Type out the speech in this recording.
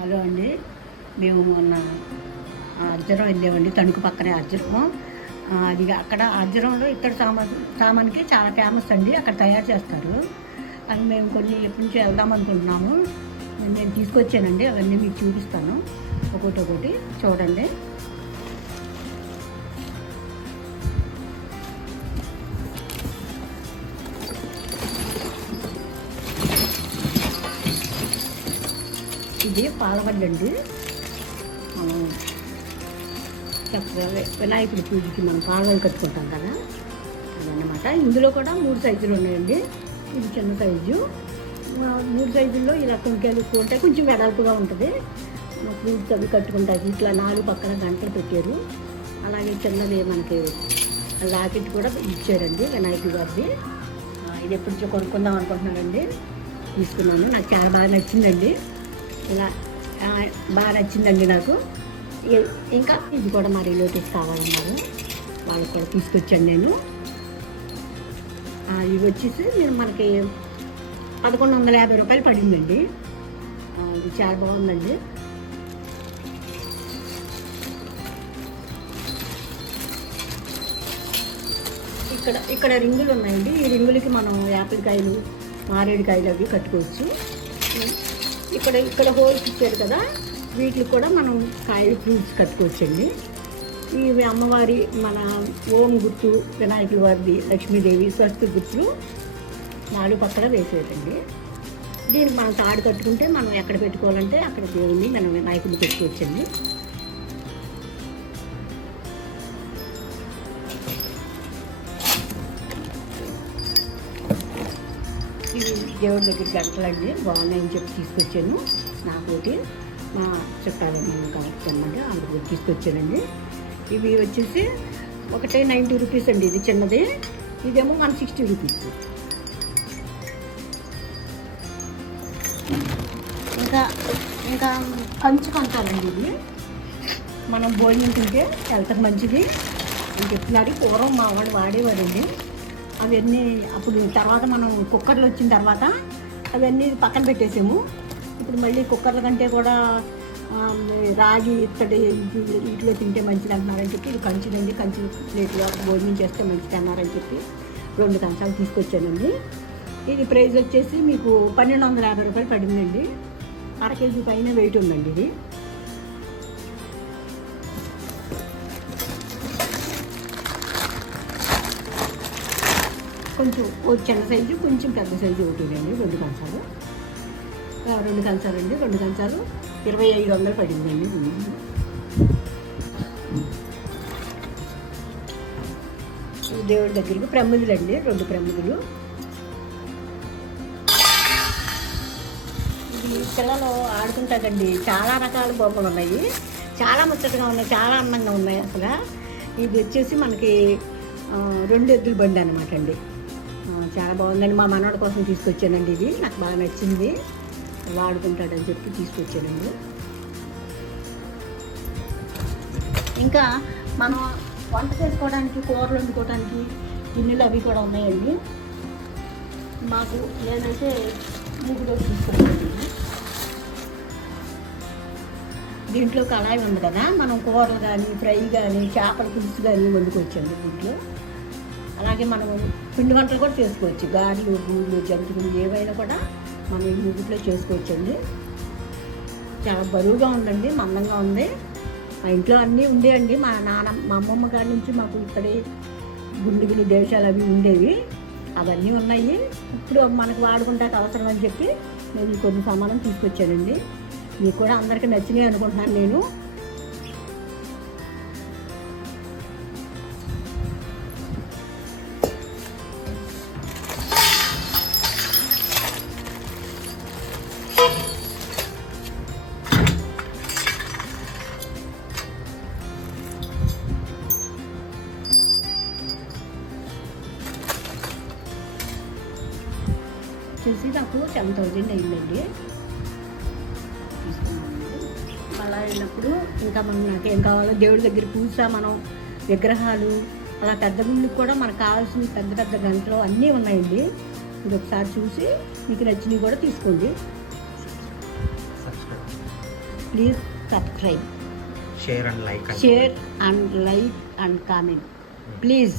Hello అండి. మేము మొన్న అర్జునం వెళ్ళామండి, తణుకు పక్కనే అర్జునం. అది అక్కడ అర్జునంలో ఇక్కడ సామాన్కి చాలా ఫేమస్ అండి, అక్కడ తయారు చేస్తారు. అది మేము కొన్ని ఎప్పటి నుంచి వెళ్దాం అనుకుంటున్నాము. నేను తీసుకొచ్చానండి, అవన్నీ మీకు చూపిస్తాను ఒకటి చూడండి. ఇది పాలవల్లి అండి. మనం చక్కగా వినాయకుడి పూజకి మనం పాలవల్లి కట్టుకుంటాం కదా, అదన్నమాట. ఇందులో కూడా 3 సైజులు ఉన్నాయండి. ఇది చిన్న సైజు. 3 సైజుల్లో ఇలా కొంటే కొంచెం వెడల్పుగా ఉంటుంది. ఫ్రూట్స్ అవి కట్టుకుంటాయి. ఇట్లా 4 పక్కన గంటలు పెట్టారు. అలాగే చిన్నది మనకి లాకెట్ కూడా ఇచ్చారండి వినాయకుడి గారిది. ఇది ఎప్పుడు కొనుక్కుందాం అనుకుంటున్నానండి, తీసుకున్నాను. నాకు చాలా బాగా నచ్చిందండి. ఇలా బాగా నచ్చిందండి నాకు. ఇంకా ఇది కూడా మా రిలేటివ్స్ కావాలన్నారు, వాళ్ళకి కూడా తీసుకొచ్చాను నేను. ఇవి వచ్చేసి మనకి 1150 రూపాయలు పడిందండి. ఇది చాలా బాగుందండి. ఇక్కడ రింగులు ఉన్నాయండి. ఈ రింగులకి మనం యాపిల్ కాయలు, మారేడుకాయలు అవి కట్టుకోవచ్చు. ఇక్కడ హోల్స్ ఇచ్చారు కదా, వీటికి కూడా మనం కాయలు ఫ్రూట్స్ కట్టుకోవచ్చండి. ఇవి అమ్మవారి మన ఓం గుర్తు, వినాయకుల వారిది, లక్ష్మీదేవి స్వస్తి గుర్తులు 4 పక్కన వేసేదండి. దీనికి మనం తాడు కట్టుకుంటే మనం ఎక్కడ పెట్టుకోవాలంటే అక్కడ దేవుణ్ణి మనం వినాయకుడిని పెట్టుకోవచ్చండి. ఇవి దేవుడి దగ్గర గంటలండి, బాగున్నాయని చెప్పి తీసుకొచ్చాను. నాకోటి మా చుట్టాలని కలెక్ట్ అనమాట, అందుకు తీసుకొచ్చానండి. ఇవి వచ్చేసి ఒకటే 90 రూపీస్ అండి. ఇది చిన్నది, ఇదేమో 160 రూపీస్. ఇంకా కంచు కొంటారండి. ఇది మనం భోజనం తింటే హెల్త్కి మంచిది అని చెప్తున్నారు. పూర్వం మా వాళ్ళు వాడేవారండి అవన్నీ. అప్పుడు తర్వాత మనం కుక్కర్లు వచ్చిన తర్వాత అవన్నీ పక్కన పెట్టేసాము. ఇప్పుడు మళ్ళీ కుక్కర్ల కంటే కూడా రాగి ఇత్తడి ఇంట్లో తింటే మంచిది అంటున్నారని చెప్పి ఇది కంచుదండి. కంచు ప్లేట్గా భోజనం చేస్తే మంచిది అన్నారని చెప్పి 2 కంచాలు తీసుకొచ్చానండి. ఇది ప్రైస్ వచ్చేసి మీకు 1250 రూపాయలు పడిందండి. 1/2 కేజీ పైన వెయిట్ ఉందండి ఇది. కొంచెం చిన్న సైజు, కొంచెం పెద్ద సైజు ఒకటిదండి. 2 కంచాలు అండి. 2 కంచాలు 2500 పడిందండి. దేవుడి దగ్గరికి ప్రమిదులు అండి, 2 ప్రమిదులు. ఇది పిల్లలు ఆడుకుంటారండి. చాలా రకాల బొమ్మలు ఉన్నాయి, చాలా ముచ్చటగా ఉన్నాయి, చాలా అందంగా ఉన్నాయి అసలు. ఇది వచ్చేసి మనకి 2 ఎద్దుల బండి అనమాట అండి. చాలా బాగుందండి. మా మనవాడి కోసం తీసుకొచ్చానండి. ఇది నాకు బాగా నచ్చింది, వాడుకుంటాడని చెప్పి తీసుకొచ్చానండి. ఇంకా మనం వంట చేసుకోవడానికి, కూరలు వండుకోవడానికి గిన్నెలు అవి కూడా ఉన్నాయండి. మాకు నేనైతే 3 తీసుకొచ్చాను. దీంట్లో కళాయి ఉంది కదా, మనం కూరలు కానీ, ఫ్రై కానీ, చేపల పులుసు కానీ వండుకోవచ్చండి దీంట్లో. అలాగే మనం పిండి వంటలు కూడా చేసుకోవచ్చు. గారెలు, గూళ్ళు, జంతువులు ఏవైనా కూడా మనం ఈ మూగిట్లో చేసుకోవచ్చండి. చాలా బరువుగా ఉందండి, మందంగా ఉంది. మా ఇంట్లో అన్నీ ఉండేవండి. మా అమ్మమ్మ గారి నుంచి మాకు ఇక్కడే గుండెలు, దేశాలు అవి ఉండేవి. అవన్నీ ఉన్నాయి. ఇప్పుడు మనకు వాడుకుంటాక అవసరం అని చెప్పి నేను కొన్ని సామాన్లు తీసుకొచ్చానండి. మీకు కూడా అందరికీ నచ్చినాయి అనుకుంటున్నాను నేను. వచ్చేసి నాకు 10,000 అయిందండి. అలా అయినప్పుడు ఇంకా మనం నాకేం కావాలో దేవుడి దగ్గర పూజ, మనం విగ్రహాలు, అలా పెద్ద గుళ్ళకి కూడా మనకు కావాల్సిన పెద్ద పెద్ద గంటలు అన్నీ ఉన్నాయండి. ఇది ఒకసారి చూసి మీకు నచ్చినవి కూడా తీసుకోండి. Please subscribe, share and like share and like and comment please.